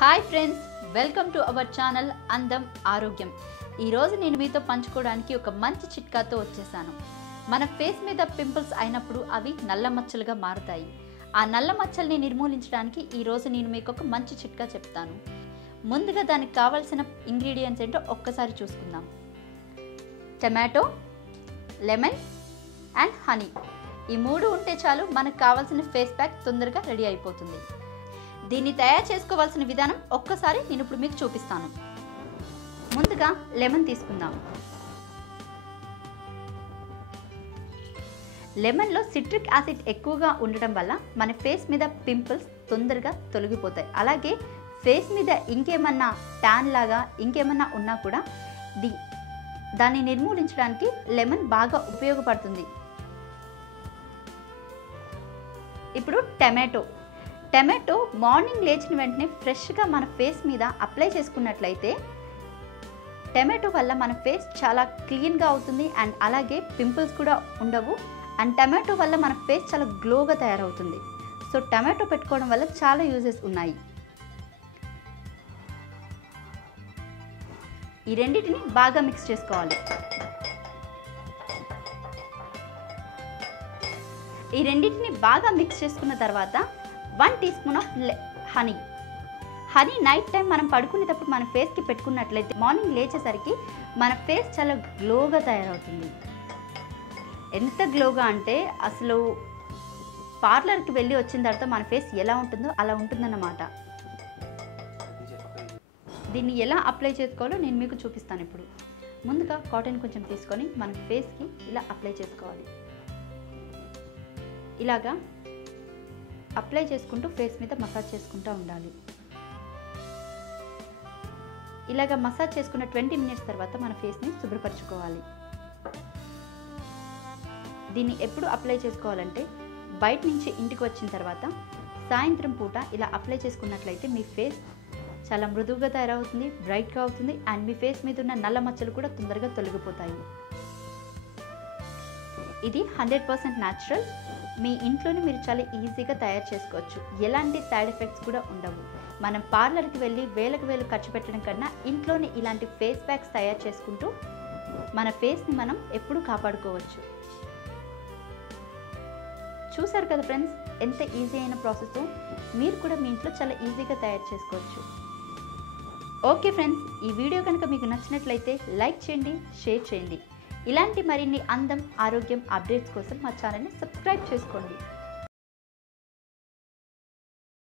Hi friends welcome to our channel Andam Arogyam. ఈరోజు నేను మీతో పంచుకోవడానికి ఒక మంచి చిట్కాతో వచ్చేసాను. మన ఫేస్ మీద పింపుల్స్ అయినప్పుడు అవి నల్ల మచ్చలుగా మారుతాయి. ఆ నల్ల మచ్చల్ని నిర్మూలించడానికి ఈరోజు నేను మీకు ఒక మంచి చిట్కా చెప్తాను. ముందుగా దానికి కావాల్సిన ఇంగ్రీడియంట్స్ ఏంటో ఒక్కసారి చూసుకుందాం. Tomato lemon and honey. ఈ మూడు ఉంటే చాలు మనకు కావాల్సిన ఫేస్ ప్యాక్ తొందరగా రెడీ అయిపోతుంది. దీన్ని తయారు చేసుకోవాల్సిన విధానం ఒక్కసారి నేను ఇప్పుడు మీకు చూపిస్తాను. ముందుగా లెమన్ తీసుకుందాం. లెమన్లో సిట్రిక్ యాసిడ్ ఎక్కువగా ఉండడం వల్ల మన ఫేస్ మీద పింపుల్స్ తొందరగా తొలగిపోతాయి. అలాగే ఫేస్ మీద ఇంకేమన్నా ట్యాన్ లాగా ఇంకేమన్నా ఉన్నా కూడా ది దాన్ని నిర్మూలించడానికి లెమన్ బాగా ఉపయోగపడుతుంది. ఇప్పుడు టమాటో. టమాటో మార్నింగ్ లేచిన వెంటనే ఫ్రెష్గా మన ఫేస్ మీద అప్లై చేసుకున్నట్లయితే టమాటో వల్ల మన ఫేస్ చాలా క్లీన్గా అవుతుంది అండ్ అలాగే పింపుల్స్ కూడా ఉండవు. అండ్ టమాటో వల్ల మన ఫేస్ చాలా గ్లోగా తయారవుతుంది. సో టమాటో పెట్టుకోవడం వల్ల చాలా యూజెస్ ఉన్నాయి. ఈ రెండింటిని బాగా మిక్స్ చేసుకోవాలి. ఈ రెండింటిని బాగా మిక్స్ చేసుకున్న తర్వాత one teaspoon of honey. Honey night time మనం పడుకునేటప్పుడు మన ఫేస్కి పెట్టుకున్నట్లయితే మార్నింగ్ లేచేసరికి మన ఫేస్ చాలా గ్లోగా తయారవుతుంది. ఎంత గ్లోగా అంటే అసలు పార్లర్కి వెళ్ళి వచ్చిన తర్వాత మన ఫేస్ ఎలా ఉంటుందో అలా ఉంటుందన్నమాట. దీన్ని ఎలా అప్లై చేసుకోవాలో నేను మీకు చూపిస్తాను ఇప్పుడు. ముందుగా కాటన్ కొంచెం తీసుకొని మన ఫేస్కి ఇలా అప్లై చేసుకోవాలి. ఇలాగా అప్లై చేసుకుంటూ ఫేస్ మీద మసాజ్ చేసుకుంటూ ఉండాలి. ఇలాగ మసాజ్ చేసుకున్న ట్వంటీ మినిట్స్ తర్వాత మన ఫేస్ని శుభ్రపరచుకోవాలి. దీన్ని ఎప్పుడు అప్లై చేసుకోవాలంటే బయట నుంచి ఇంటికి వచ్చిన తర్వాత సాయంత్రం పూట ఇలా అప్లై చేసుకున్నట్లయితే మీ ఫేస్ చాలా మృదువుగా తయారవుతుంది బ్రైట్గా అవుతుంది అండ్ మీ ఫేస్ మీద ఉన్న నల్ల మచ్చలు కూడా తొందరగా తొలగిపోతాయి. ఇది హండ్రెడ్ పర్సెంట్ న్యాచురల్ మీ ఇంట్లోనే మీరు చాలా ఈజీగా తయారు చేసుకోవచ్చు. ఎలాంటి సైడ్ ఎఫెక్ట్స్ కూడా ఉండవు. మనం పార్లర్కి వెళ్ళి వేలకు వేలు ఖర్చు పెట్టడం కన్నా ఇంట్లోనే ఇలాంటి ఫేస్ ప్యాక్స్ తయారు చేసుకుంటూ మన ఫేస్ని మనం ఎప్పుడూ కాపాడుకోవచ్చు. చూసారు కదా ఫ్రెండ్స్ ఎంత ఈజీ అయిన ప్రాసెస్. మీరు కూడా మీ ఇంట్లో చాలా ఈజీగా తయారు చేసుకోవచ్చు. ఓకే ఫ్రెండ్స్ ఈ వీడియో కనుక మీకు నచ్చినట్లయితే లైక్ చేయండి షేర్ చేయండి. ఇలాంటి మరిన్ని అందం ఆరోగ్యం అప్డేట్స్ కోసం మా ఛానల్ని సబ్స్క్రైబ్ చేసుకోండి.